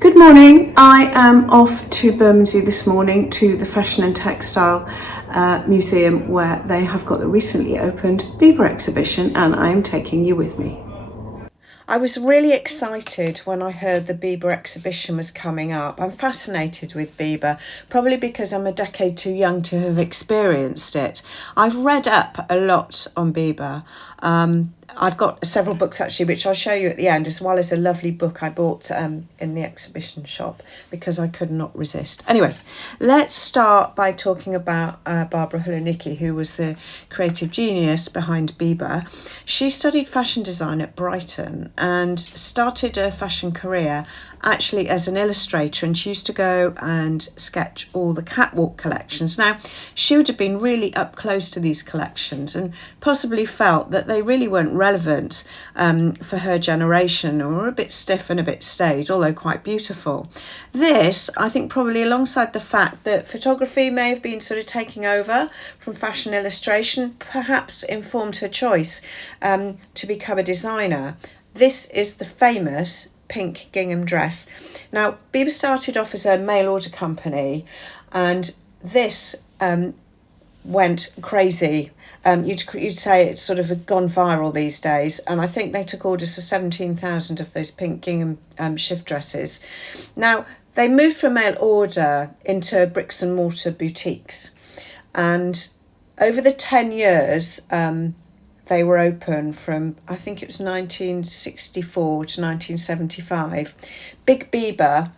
Good morning. I am off to Bermondsey this morning to the Fashion and Textile Museum, where they have got the recently opened Biba exhibition, and I am taking you with me. I was really excited when I heard the Biba exhibition was coming up. I'm fascinated with Biba, probably because I'm a decade too young to have experienced it. I've read up a lot on Biba. I've got several books actually, which I'll show you at the end, as well as a lovely book I bought in the exhibition shop because I could not resist. Anyway, let's start by talking about Barbara Hulanicki, who was the creative genius behind Biba. She studied fashion design at Brighton and started her fashion career actually as an illustrator, and she used to go and sketch all the catwalk collections. Now, she would have been really up close to these collections and possibly felt that they really weren't relevant for her generation, or were a bit stiff and a bit staid, although quite beautiful. This, I think, probably alongside the fact that photography may have been sort of taking over from fashion illustration, perhaps informed her choice to become a designer. This is the famous pink gingham dress. Now, Biba started off as a mail order company, and this went crazy. You'd say it's sort of gone viral these days, and I think they took orders for 17,000 of those pink gingham shift dresses. Now, they moved from mail order into bricks and mortar boutiques, and over the 10 years they were open from, I think it was 1964 to 1975. Big Biba,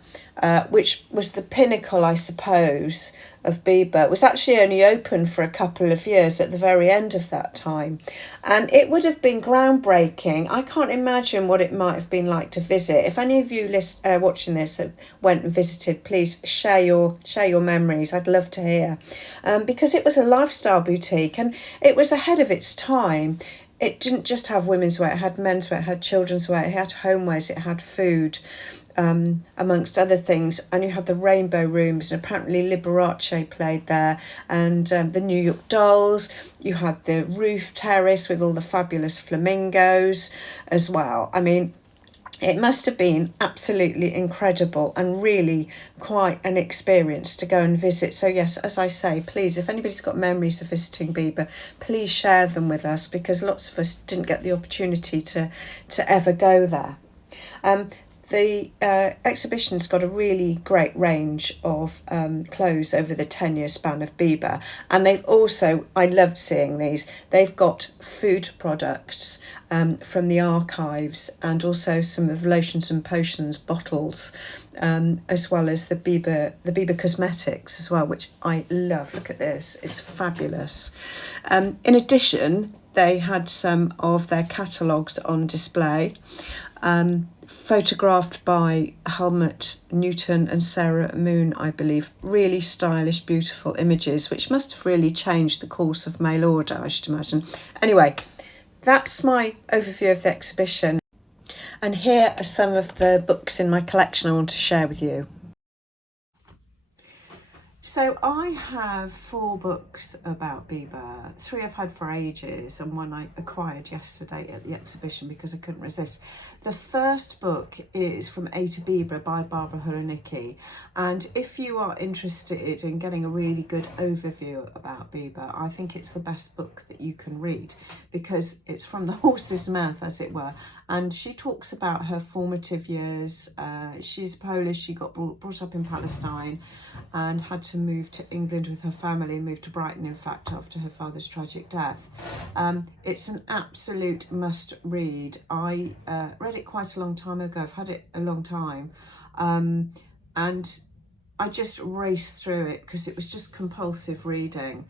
which was the pinnacle, I suppose, of Biba, was actually only open for a couple of years at the very end of that time. And it would have been groundbreaking. I can't imagine what it might have been like to visit. If any of you watching this went and visited, please share your memories. I'd love to hear. Because it was a lifestyle boutique and it was ahead of its time. It didn't just have women's wear, it had men's wear, it had children's wear, it had homewares, it had food. Amongst other things, and you had the Rainbow Rooms, and apparently Liberace played there, and the New York Dolls. You had the roof terrace with all the fabulous flamingos as well. I mean, it must have been absolutely incredible and really quite an experience to go and visit. So yes, as I say, please, if anybody's got memories of visiting Biba, please share them with us, because lots of us didn't get the opportunity to ever go there. The exhibition's got a really great range of clothes over the 10-year span of Biba, and they've also, I loved seeing these, they've got food products from the archives, and also some of the lotions and potions bottles, as well as the Biba cosmetics as well, which I love. Look at this, it's fabulous. In addition, they had some of their catalogues on display, photographed by Helmut Newton and Sarah Moon, I believe. Really stylish, beautiful images, which must have really changed the course of mail order, I should imagine. Anyway, that's my overview of the exhibition. And here are some of the books in my collection I want to share with you. So I have 4 books about Biba. 3 I've had for ages, and 1 I acquired yesterday at the exhibition because I couldn't resist. The first book is From A to Biba by Barbara Hulanicki, and if you are interested in getting a really good overview about Biba, I think it's the best book that you can read, because it's from the horse's mouth, as it were, and she talks about her formative years. She's Polish, she got brought up in Palestine and had to move to England with her family, moved to Brighton, in fact, after her father's tragic death. It's an absolute must read. I read it quite a long time ago. I've had it a long time. And I just raced through it because it was just compulsive reading,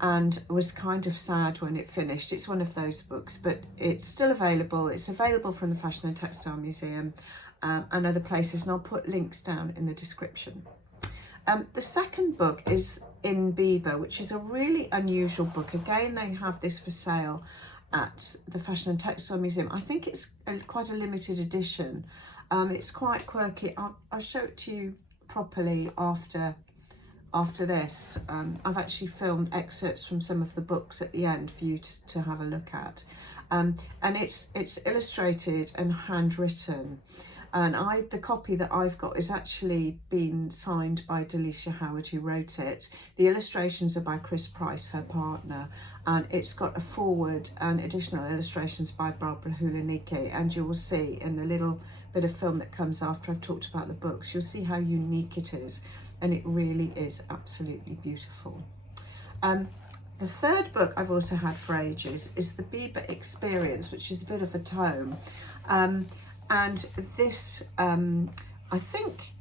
and was kind of sad when it finished. It's one of those books, but it's still available. It's available from the Fashion and Textile Museum and other places, and I'll put links down in the description. The second book is In Biba, which is a really unusual book. Again, they have this for sale at the Fashion and Textile Museum. I think it's quite a limited edition. It's quite quirky. I'll show it to you properly after this. I've actually filmed excerpts from some of the books at the end for you to have a look at. And it's illustrated and handwritten. And the copy that I've got is actually been signed by Delicia Howard, who wrote it. The illustrations are by Chris Price, her partner, and it's got a foreword and additional illustrations by Barbara Hulaniki. And you will see in the little bit of film that comes after I've talked about the books, you'll see how unique it is, and it really is absolutely beautiful. The third book I've also had for ages is the Biba Experience, which is a bit of a tome. And this, I think,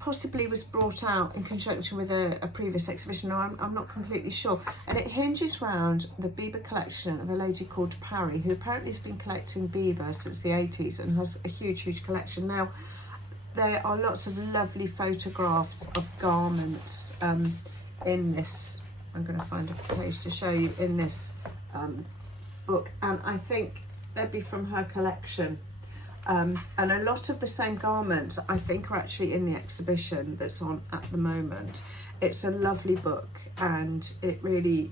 possibly was brought out in conjunction with a previous exhibition. Now, I'm not completely sure. And it hinges around the Biba collection of a lady called Parry, who apparently has been collecting Biba since the 80s and has a huge collection. Now, there are lots of lovely photographs of garments in this. I'm going to find a page to show you in this book, and I think they'd be from her collection. And a lot of the same garments I think are actually in the exhibition that's on at the moment. It's a lovely book, and it really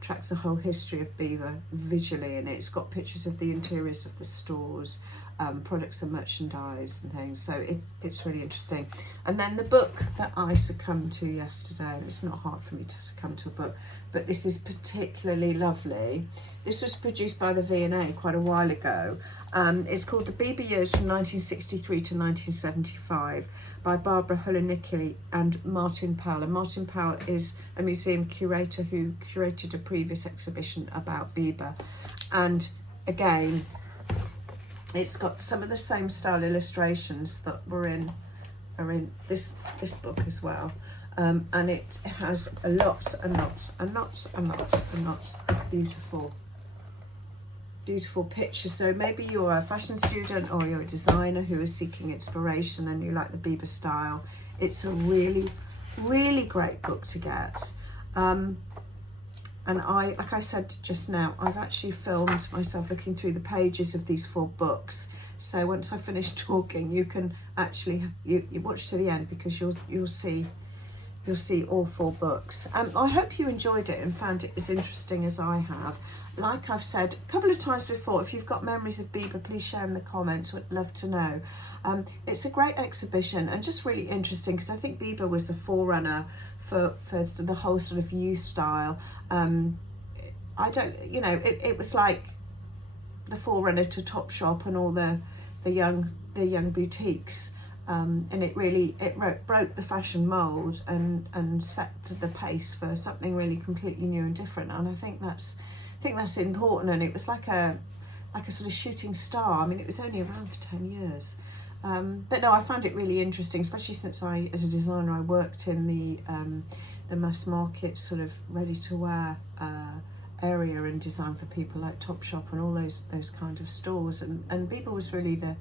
tracks the whole history of Biba visually, and it's got pictures of the interiors of the stores, products and merchandise and things, so it's really interesting. And then the book that I succumbed to yesterday, and it's not hard for me to succumb to a book, but this is particularly lovely. This was produced by the V&A quite a while ago. It's called The Biba Years from 1963 to 1975 by Barbara Hulaniki and Martin Powell. And Martin Powell is a museum curator who curated a previous exhibition about Biba. And again, it's got some of the same style illustrations that are in this book as well. And it has lots of beautiful pictures. So maybe you're a fashion student or you're a designer who is seeking inspiration and you like the Biba style. It's a really great book to get. And like I said just now, I've actually filmed myself looking through the pages of these 4 books. So once I finish talking, you can actually you watch to the end, because you'll see all 4 books. I hope you enjoyed it and found it as interesting as I have. Like I've said a couple of times before, if you've got memories of Biba, please share in the comments. I'd love to know. It's a great exhibition and just really interesting, because I think Biba was the forerunner for the whole sort of youth style. It was like the forerunner to Topshop and all the young boutiques. And it broke the fashion mould and set the pace for something really completely new and different. And I think that's important. And it was like a sort of shooting star. I mean, it was only around for 10 years. But no, I found it really interesting, especially since as a designer, I worked in the mass market sort of ready to wear area and design for people like Topshop and all those kind of stores. And Biba was really the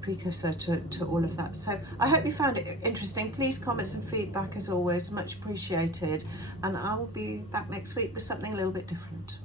precursor to all of that. So I hope you found it interesting. Please, comments and feedback as always, much appreciated. And I will be back next week with something a little bit different.